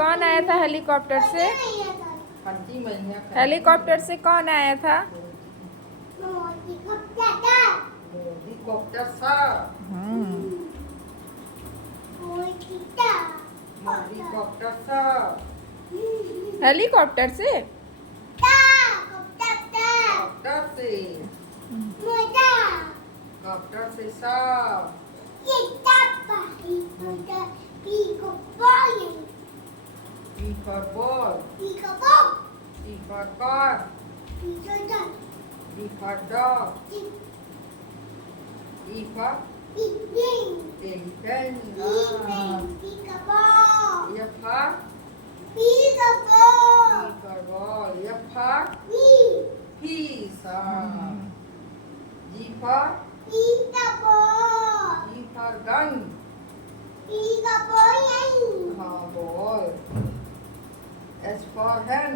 कौन आया था हेलीकॉप्टर से? हेलीकॉप्टर से कौन आया था? हेलीकॉप्टर सा हेलीकॉप्टर सा हेलीकॉप्टर से कॉप्टर से कॉप्टर से सा B for ball C for car D for dog E for elephant F for P for ball F for peace G for gun ball S for hen